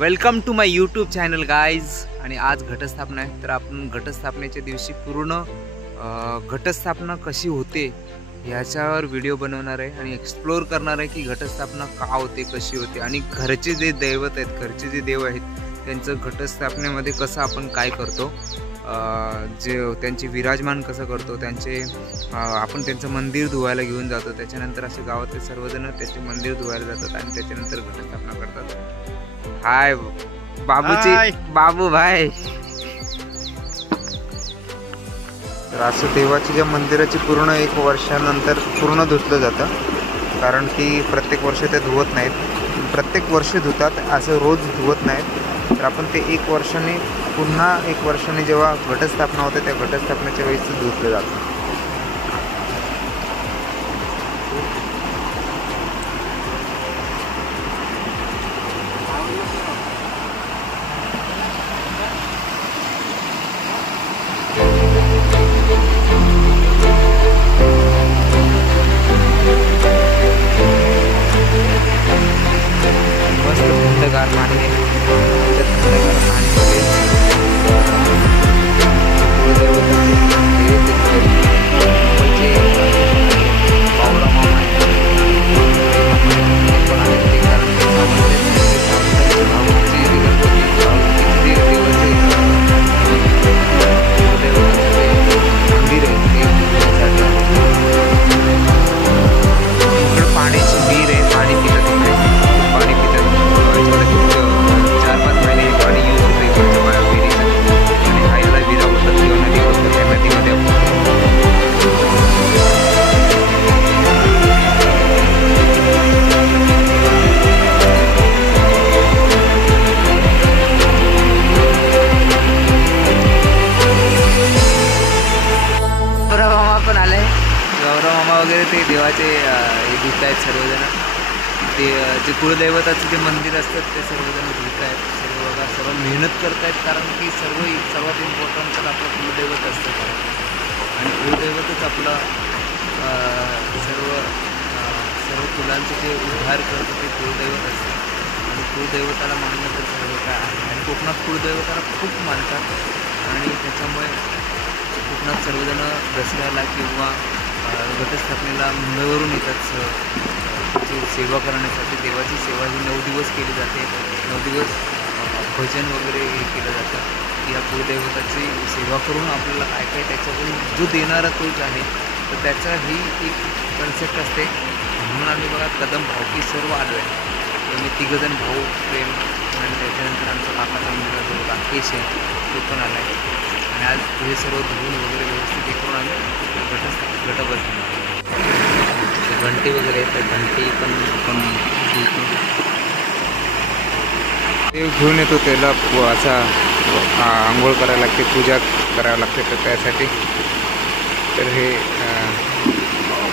Welcome to my YouTube channel guys. आणि आज घटस्थापना आहे, तर आपण घटस्थापनेच्या दिवशी पूर्ण घटस्थापना कशी होते ह्याच्यावर व्हिडिओ बनवणार आहे आणि एक्सप्लोर करणार आहे की घटस्थापना का होते, कशी होते आणि घरचे जे दैवत आहेत, घरचे जे देव आहेत त्यांचं घटस्थापनेमध्ये कसं आपण काय करतो, जे त्यांचे विराजमान कसं करतो, त्यांचे आपण त्यांचं मंदिर धुवायला घेऊन जातो, त्याच्यानंतर असे गावातले सर्वजण त्याचे मंदिर धुवायला जातात आणि त्याच्यानंतर घटस्थापना करतात। हाय बाबूची बाबू भाई। तर असं देवाच्या ज्या मंदिराची पूर्ण 1 वर्षानंतर पूर्ण धुतलं जातं, कारण की प्रत्येक वर्ष ते धुवत नाहीत, प्रत्येक वर्ष धुतात, असं रोज धुवत नाहीत। तर आपण ते 1 वर्षाने पुन्हा 1 वर्षाने जेव्हा घटस्थापना होते त्या घटस्थापनेच्या वेळेस ते धुतलं जातं। वगैरे ते देवाचे हे धुत आहेत सर्वजण, ते जे कुळदैवताचे जे मंदिर असतात ते सर्वजण धुत आहेत, सर्व मेहनत करत आहेत, कारण की सर्वात इम्पॉर्टंट तर आपलं कुलदैवत असतं आणि कुलदैवतच आपलं सर्व कुलांचे जे उद्धार करतं ते कुलदैवत असतं आणि कुलदैवताला मानणं तर सर्व काय आहे। आणि कोकणात कुलदैवताला खूप मानतात आणि त्याच्यामुळे कोकणात सर्वजण दसऱ्याला किंवा घटस्थापनेला मुंबईवरून येतात सेवा करण्यासाठी। देवाची सेवा ही 9 दिवस केली जाते, 9 दिवस भजन वगैरे हे केलं जातं। या कुलदैवताची सेवा करून आपल्याला काय काय त्याच्याकडून जो देणारा तोच आहे, तर त्याचा ही एक कन्सेप्ट असते। म्हणून आम्ही बघा कदम भावकी सर्व आलो आहे, आम्ही 3 जण भाऊ प्रेम आणि त्याच्यानंतर आमचा काकाचा मुलगा जो राकेश आहे तो पण आला आहे आणि आज हे सर्व धुवून वगैरे व्यवस्थित हे करून आम्ही घट बसवणार। घंटी वगैरे तर घंटी पण आपण ते घेऊन येतो, त्याला असा आंघोळ करायला लागते, पूजा करावी लागते, तर त्यासाठी तर हे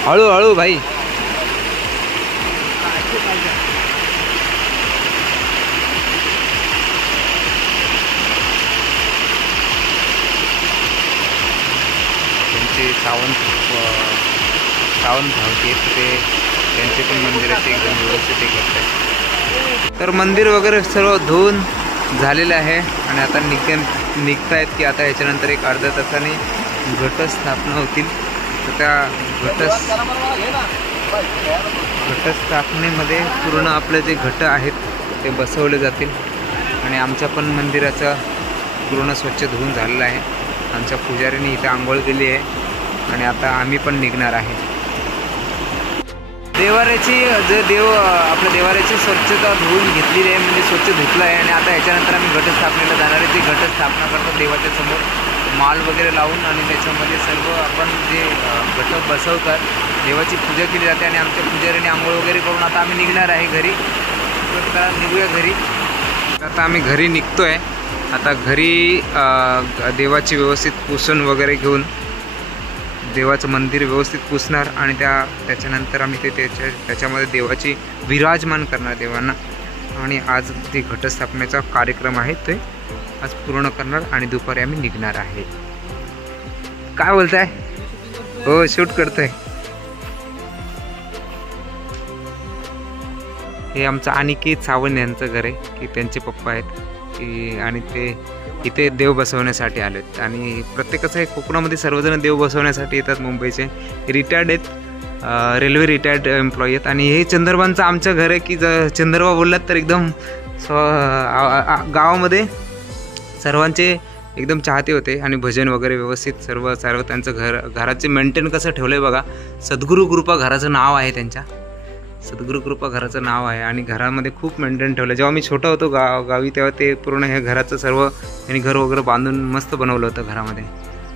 हळूहळू भाई त्यांचे सावंत भावते, ते त्यांचे पण मंदिराचे एकदम व्यवस्थित हे करतात। तर मंदिर वगैरे सर्व धुवून झालेलं आहे आणि आता निघतायत की आता याच्यानंतर एक अर्ध्या तासाने घटस्थापना होतील। तर त्या घटस्थापनेमध्ये पूर्ण आपले जे घट आहेत ते बसवले जातील आणि आमच्या पण मंदिराचा पूर्ण स्वच्छ धुवून झालेला आहे। आमच्या पुजारीने इथे आंघोळ केली आहे आणि आता आम्ही पण निघणार आहे। देवाऱ्याची आपल्या देवाऱ्याची स्वच्छता धुवून घेतलेली आहे, म्हणजे स्वच्छ धुतलं आहे आणि आता ह्याच्यानंतर आम्ही घटस्थापनेला जाणार आहे। जे घटस्थापना करतात देवाच्या समोर माल वगैरे लावून आणि त्याच्यामध्ये सर्व आपण जे घट बसवतात देवाची पूजा केली जाते आणि आमच्या पुजारीने आंघोळ वगैरे करून आता आम्ही निघणार आहे घरी। तर निघूया घरी। आता आम्ही घरी निघतो आहे। आता घरी देवाची व्यवस्थित पुसून वगैरे घेऊन देवाचं मंदिर व्यवस्थित पुसणार आणि त्याच्यानंतर आम्ही त्याच्यामध्ये देवाची विराजमान करणार देवांना आणि आज जे घटस्थापनेचा कार्यक्रम आहे ते आज पूर्ण करणार आणि दुपारी आम्ही निघणार आहे। काय बोलताय? हो शूट करतोय। हे आमचं अनिकेत सावंत यांचं घर आहे, की त्यांचे पप्पा आहेत की, आणि ते इथे देव बसवण्यासाठी आलेत. आणि प्रत्येकाचं हे कोकणामध्ये सर्वजण देव बसवण्यासाठी येतात. मुंबईचे रिटायर्ड आहेत, रेल्वे रिटायर्ड एम्प्लॉई आहेत. आणि हे चंद्रबांचं आमचं घर आहे, की चंद्रबा बोललात तर एकदम गावामध्ये सर्वांचे एकदम चाहते होते आणि भजन वगैरे व्यवस्थित सर्व त्यांचं घराचे मेंटेन कसं ठेवलं आहे बघा. सद्गुरू कृपा घराचं नाव आहे, त्यांच्या सद्गुरू कृपा घराचं नाव आहे. आणि घरामध्ये खूप मेंटेन ठेवलं. जेव्हा मी छोटा होतो गावी तेव्हा ते पूर्ण हे घराचं सर्व त्यांनी घर वगैरे बांधून मस्त बनवलं होतं घरामध्ये.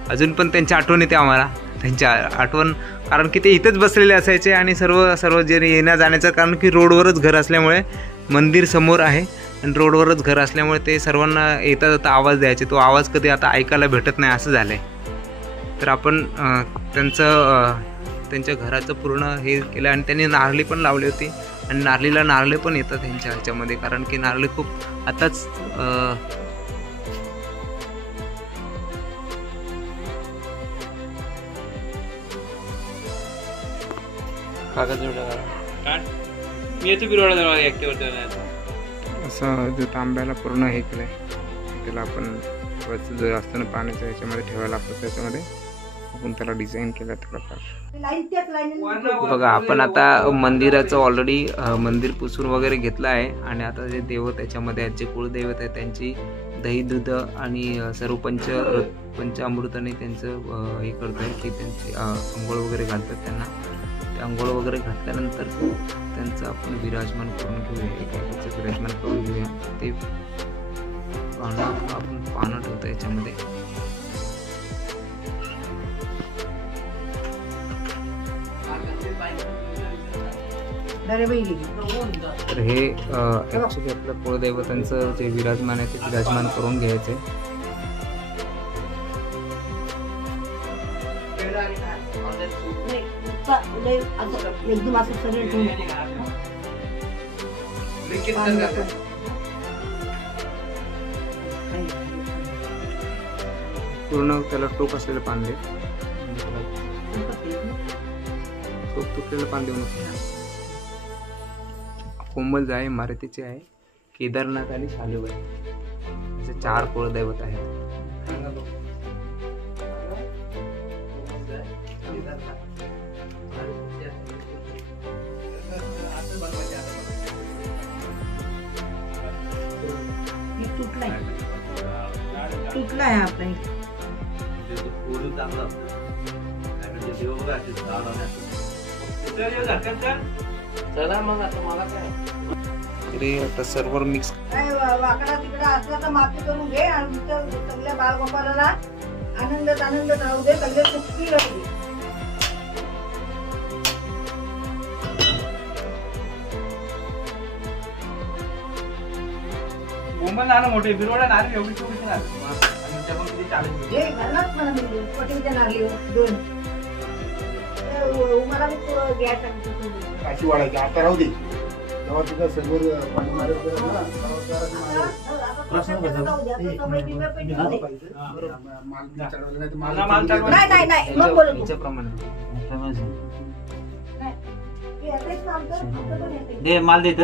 अजून पण त्यांची आठवण येते आम्हाला, त्यांची आठवण, कारण की ते इथेच बसलेले असायचे. आणि सर्व जे येण्या जाण्याचं, कारण की रोडवरच घर असल्यामुळे, मंदिर समोर आहे आणि रोडवरच घर असल्यामुळे ते सर्वांना येता जाता आवाज द्यायचे. तो आवाज कधी आता ऐकायला भेटत नाही असं झालं आहे. तर आपण त्यांच्या घराचं पूर्ण हे केलं. आणि त्यांनी नारळी पण लावली होती आणि नारळीला नारळे पण येतात त्यांच्या ह्याच्यामध्ये, कारण की नारळी खूप आताच असं जो तांब्याला पूर्ण हे केलंय, त्याला आपण जो असताना पाण्याच्या ह्याच्यामध्ये ठेवायला लागतो, त्याच्यामध्ये आपण त्याला डिझाईन केलं थोडंफार. बघा आपण आता मंदिराचं ऑलरेडी मंदिर पुसून वगैरे घेतलं आहे. आणि आता जे देव त्याच्यामध्ये आहेत, जे कुळदैवत आहे, त्यांची दही दूध आणि सर्व पंचामृताने त्यांचं हे करतोय, की त्यांची अंघोळ वगैरे घालतात त्यांना. ते अंघोळ वगैरे घातल्यानंतर त्यांचं आपण विराजमान करून घेऊया, एकाचं विराजमान करून घेऊया. ते आपण पानं ठेवतो याच्यामध्ये. तर हे ॲक्च्युली आपल्या कुळदैवतांचं जे विराजमान आहे ते विराजमान करून घ्यायचे. पूर्ण त्याला टोक असलेलं पान दे, टोक तुटलेलं पान देऊ नको. कोमल जाय मारुतीचे आहे, केदारनाथ आणि शालूबाई असे 4 कुळदैवत आहेत. तुटला आहे आपला चला मग आता मला काय आता सर्वर मिक्स वाकडा तिकडा असला तर माफी करून घे. आणि सगळ्या बाळगोपाळाला आनंदात राहू दे, सगळे सुखी राहू दे. मोठे बिरवडा नारळी एवढी छोटी नारळी काशी वाढायची आता राहू दे. तेव्हा तिथं समोर पाणी मारत दे माल देत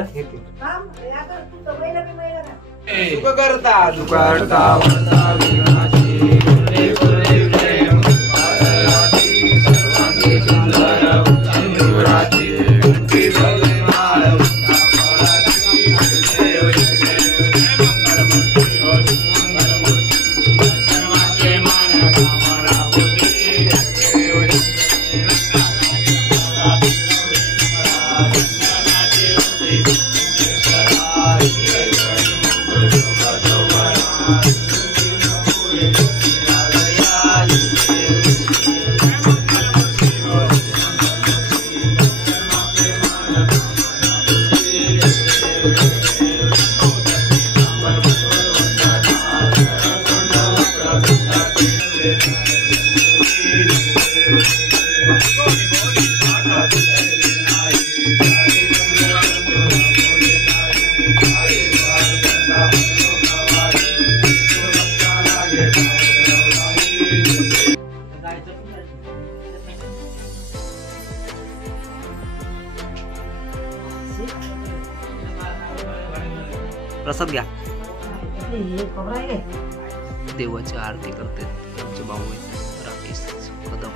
हे खबर आहे रे. देवाची आरती करतात आमचे भाऊ आहेत राकेश कदम.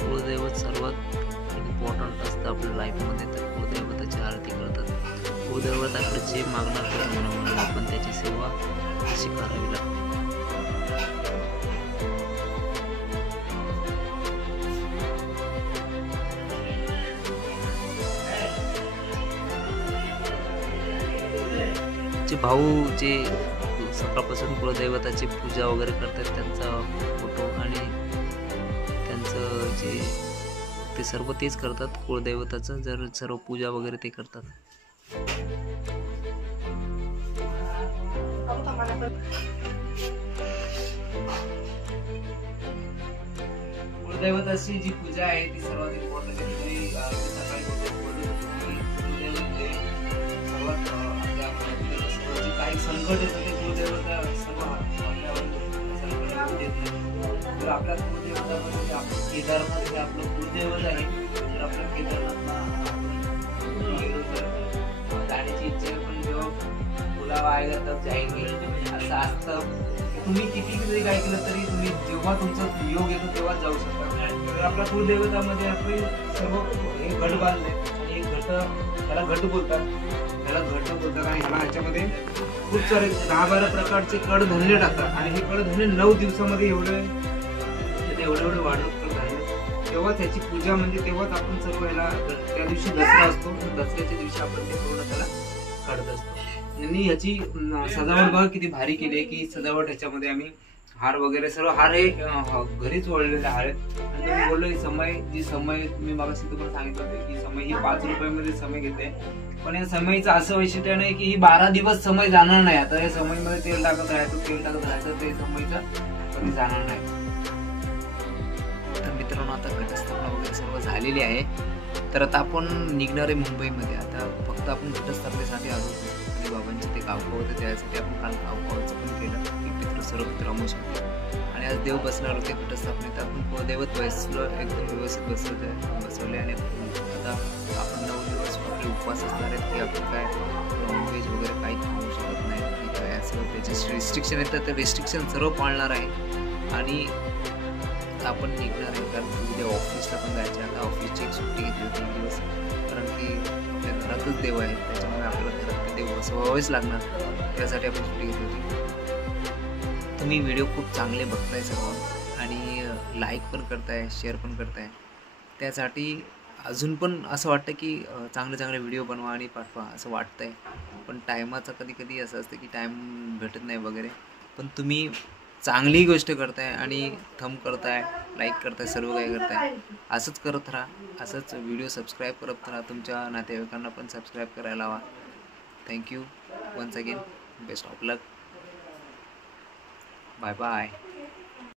कुलदैवत सर्वात इम्पॉर्टंट असतं आपल्या लाईफमध्ये, तर कुलदैवताची आरती करतात. कुलदैवताकडे जे मागणार ते म्हणून आपण त्याची सेवा कशी करावी लागते. जे भाऊ जे सकाळपासून कुलदैवताची पूजा वगैरे करतात त्यांचा फोटो आणि त्यांचं जे ते सर्व तेच करतात कुलदैवताचं जर सर्व पूजा वगैरे ते करतात. कुलदैवताची जी पूजा आहे ती सर्वात इम्पॉर्टंट आहे. तुम्ही सकाळी बोलत होतो की कुलदैवत हे सर्वात आपल्या जे काही संकट येतं ते कुलदैवता सर्व आपल्यावर संकट येत नाही. तर आपल्या कुलदैवतामध्ये आपलं केदारनाथ हे आपलं कुलदैवत आहे. तर आपल्या केदारनाथला जाण्याची इच्छा आहे, पण जेव्हा बोलावा आएगा तब जाएंगे असं असतं. तुम्ही किती जरी काय केलं तरी तुम्ही जेव्हा तुमचा योग येतो तेव्हा जाऊ शकता. तर आपल्या कुलदैवतामध्ये आपण सर्व हे घट बांधले आणि हे घट त्याला घट बोलतात, त्याला घट बोलतात आणि ह्याच्यामध्ये खूप सारे 10-12 प्रकारचे कडधान्य टाकतात आणि हे कडधान्य 9 दिवसामध्ये एवढे वाढत झाले. तेव्हा त्याची पूजा म्हणजे तेव्हाच आपण सर्व ह्याला त्या दिवशी दसरा असतो, दसऱ्याच्या दिवशी आपण ते पूर्ण त्याला काढत असतो. आणि ह्याची सजावट बघा किती भारी केली आहे की सजावट ह्याच्यामध्ये आम्ही हार वगैरे सर्व हार हे घरीच ओढलेले हार आहेत. आणि तुम्ही बोललो समय मी मागाशी तुम्हाला सांगितलं होतं की समय ही 5 रुपयामध्ये समय घेते, पण या समयचं असं वैशिष्ट्य नाही की ही 12 दिवस समय जाणार नाही. आता या समयमध्ये तेल टाकत राहायचं ते समयचं कधी जाणार नाही. तर मित्रांनो आता घटस्थापना वगैरे सर्व झालेली आहे. तर आता आपण निघणार आहे मुंबईमध्ये. आता फक्त आपण घटस्थापनेसाठी आलो होतो आणि बाबांचे ते गावगाव होते त्यासाठी आपण काल गावगावचं पण केलं सर्व मित्र अमोश होते. आणि आज देव बसणार होते घटस्थापनेत. आपण कुलदैवत बसलं एकदम व्यवस्थित बसवले आणि आता आपण 9 दिवस आपले उपवास असणार आहेत की आपण काय नॉनव्हेज वगैरे काही खाऊ शकत नाही की काय असं त्याचे रिस्ट्रिक्शन येतात, ते रिस्ट्रिक्शन सर्व पाळणार आहे. आणि आपण निघणार आहे कारण उद्या ऑफिसला पण जायचं. आता ऑफिसची एक सुट्टी घेतली 3 दिवस कारण की आपल्या घरातच देव आहे, त्याच्यामुळे आपल्याला घरात ते देव बसवावेच लागणार, त्यासाठी आपण सुट्टी घेतली होती. तुम्ही व्हिडिओ खूप चांगले बघताय सर्व आणि लाईक पण करताय, शेअर पण करताय. त्यासाठी अजून पण असं वाटतं की चांगले व्हिडिओ बनवा आणि पाठवा असं वाटतंय. पण टायमाचा कधी असं असतं की टाईम भेटत नाही वगैरे. पण तुम्ही चांगली गोष्ट करताय आणि थंब करताय, लाईक करताय, सर्व काही करताय. असंच करत राहा, असंच व्हिडिओ सबस्क्राईब करत राहा. तुमच्या नातेवाईकांना पण सबस्क्राईब करायला हवा. Thank you once again. Best of luck. Bye bye.